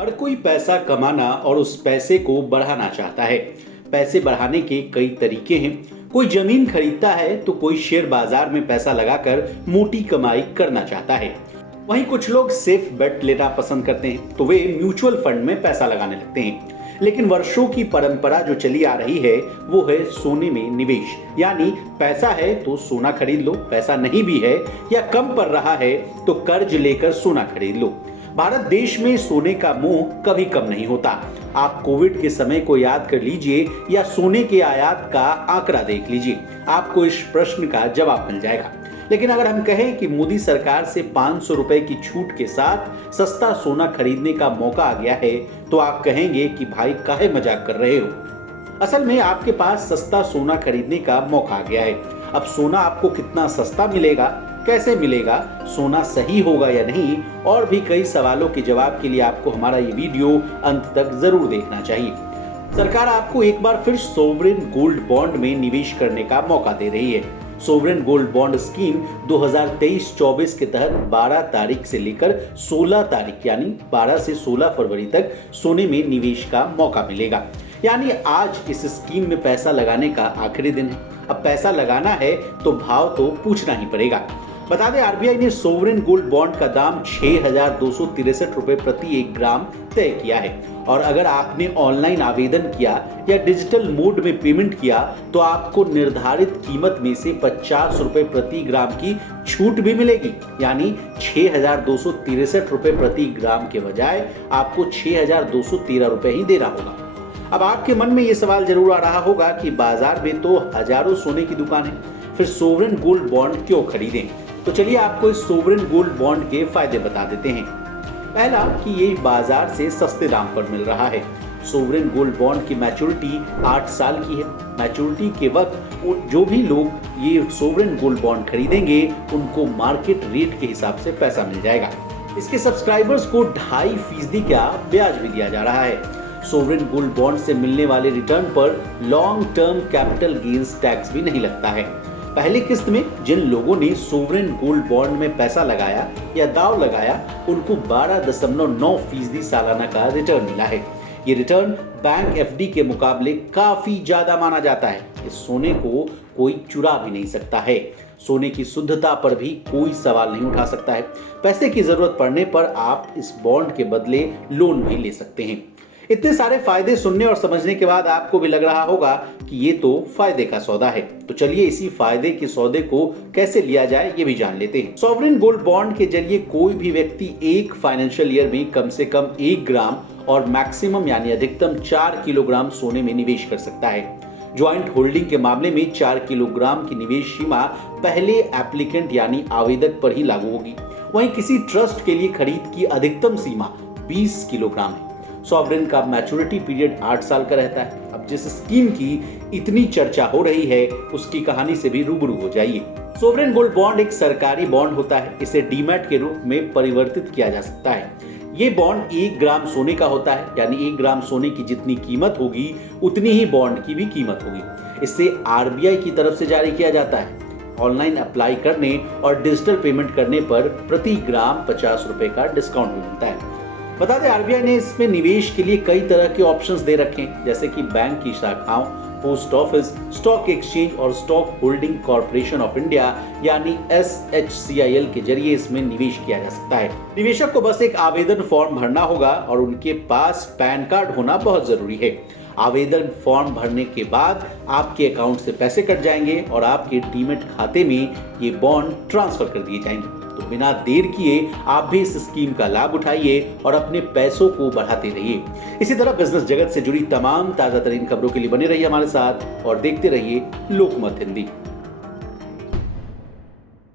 हर कोई पैसा कमाना और उस पैसे को बढ़ाना चाहता है। पैसे बढ़ाने के कई तरीके हैं। कोई जमीन खरीदता है तो कोई शेयर बाजार में पैसा लगाकर मोटी कमाई करना चाहता है। वहीं कुछ लोग सेफ बेट लेना पसंद करते हैं तो वे म्यूचुअल फंड में पैसा लगाने लगते हैं। लेकिन वर्षों की परंपरा जो चली आ रही है वो है सोने में निवेश, यानी पैसा है तो सोना खरीद लो, पैसा नहीं भी है या कम पड़ रहा है तो कर्ज लेकर सोना खरीद लो। भारत देश में सोने का मोह कभी कम नहीं होता। आप कोविड के समय को याद कर लीजिए या सोने के आयात का आंकड़ा देख लीजिए, आपको इस प्रश्न का जवाब मिल जाएगा। लेकिन अगर हम कहें कि मोदी सरकार से 500 रुपए की छूट के साथ सस्ता सोना खरीदने का मौका आ गया है तो आप कहेंगे कि भाई काहे मजाक कर रहे हो। असल में आपके पास सस्ता सोना खरीदने का मौका आ गया है। अब सोना आपको कितना सस्ता मिलेगा, कैसे मिलेगा, सोना सही होगा या नहीं, और भी कई सवालों के जवाब के लिए आपको हमारा ये वीडियो अंत तक जरूर देखना चाहिए। सरकार आपको एक बार फिर सोवरेन गोल्ड बॉन्ड में निवेश करने का मौका दे रही है। सोवरेन गोल्ड बॉन्ड स्कीम 2023-24 के तहत 12 तारीख से लेकर 16 तारीख यानी 12 से 16 फरवरी तक सोने में निवेश का मौका मिलेगा। यानी आज इस स्कीम में पैसा लगाने का आखिरी दिन है। अब पैसा लगाना है तो भाव तो पूछना ही पड़ेगा। बता दें, आरबीआई ने सोवरेन गोल्ड बॉन्ड का दाम 6,263 रुपए प्रति 1 ग्राम तय किया है। और अगर आपने ऑनलाइन आवेदन किया या डिजिटल मोड में पेमेंट किया तो आपको निर्धारित कीमत में से 50 रुपए प्रति ग्राम की छूट भी मिलेगी। यानी 6,263 रुपए प्रति ग्राम के बजाय आपको 6,213 रुपए ही देना होगा। अब आपके मन में ये सवाल जरूर आ रहा होगा कि बाजार में तो हजारों सोने की दुकान है, फिर सोवरेन गोल्ड बॉन्ड क्यों खरीदें। तो चलिए आपको इस सोवरेन गोल्ड बॉन्ड के फायदे बता देते हैं। पहला कि ये बाजार से सस्ते दाम पर मिल रहा है। सोवरेन गोल्ड बॉन्ड की मैच्योरिटी 8 साल की है। मैच्योरिटी के वक्त जो भी लोग ये सोवरेन गोल्ड बॉन्ड खरीदेंगे उनको मार्केट रेट के हिसाब से पैसा मिल जाएगा। इसके सब्सक्राइबर्स को 2.5% का ब्याज भी दिया जा रहा है। सोवरेन गोल्ड बॉन्ड से मिलने वाले रिटर्न पर long term capital gains tax भी नहीं लगता है। पहली किस्त में जिन लोगों ने सोवरेन गोल्ड बॉन्ड में पैसा लगाया या दांव लगाया उनको 12.9% सालाना का रिटर्न मिला है। ये रिटर्न बैंक एफडी के मुकाबले काफी ज्यादा माना जाता है। इस सोने को कोई चुरा भी नहीं सकता है। सोने की शुद्धता पर भी कोई सवाल नहीं उठा सकता है। पैसे की जरूरत पड़ने पर आप इस बॉन्ड के बदले लोन भी ले सकते हैं। इतने सारे फायदे सुनने और समझने के बाद आपको भी लग रहा होगा कि ये तो फायदे का सौदा है। तो चलिए इसी फायदे के सौदे को कैसे लिया जाए ये भी जान लेते हैं। सोवरेन गोल्ड बॉन्ड के जरिए कोई भी व्यक्ति एक फाइनेंशियल ईयर में कम से कम 1 ग्राम और मैक्सिमम यानी अधिकतम 4 किलोग्राम सोने में निवेश कर सकता है। ज्वाइंट होल्डिंग के मामले में 4 किलोग्राम की निवेश सीमा पहले एप्लीकेंट यानी आवेदक पर ही लागू होगी। वहीं किसी ट्रस्ट के लिए खरीद की अधिकतम सीमा 20 किलोग्राम है। सॉवरेन का मैच्योरिटी पीरियड 8 साल का रहता है। अब जिस स्कीम की इतनी चर्चा हो रही है उसकी कहानी से भी रूबरू हो जाइए। सोवरेन गोल्ड बॉन्ड एक सरकारी बॉन्ड होता है। इसे डीमैट के रूप में परिवर्तित किया जा सकता है। ये बॉन्ड 1 ग्राम सोने का होता है, यानी 1 ग्राम सोने की जितनी कीमत होगी उतनी ही बॉन्ड की भी कीमत होगी। इसे आरबीआई की तरफ से जारी किया जाता है। ऑनलाइन अप्लाई करने और डिजिटल पेमेंट करने पर प्रति ग्राम 50 रुपए का डिस्काउंट भी मिलता है। बता दें, आरबीआई ने इसमें निवेश के लिए कई तरह के ऑप्शंस दे रखे हैं, जैसे कि बैंक की शाखाओं, पोस्ट ऑफिस, स्टॉक एक्सचेंज और stock holding corporation of India यानी SHCIL के जरिए इसमें निवेश किया जा सकता है। निवेशक को बस एक आवेदन फॉर्म भरना होगा और उनके पास पैन कार्ड होना बहुत जरूरी है। आवेदन फॉर्म भरने के बाद आपके अकाउंट से पैसे कट जाएंगे और आपके डीमैट खाते में ये बॉन्ड ट्रांसफर कर दिए जाएंगे। तो बिना देर किए आप भी इस स्कीम का लाभ उठाइए और अपने पैसों को बढ़ाते रहिए। इसी तरह बिजनेस जगत से जुड़ी तमाम ताजा तरीन खबरों के लिए बने रहिए हमारे साथ और देखते रहिए लोकमत हिंदी।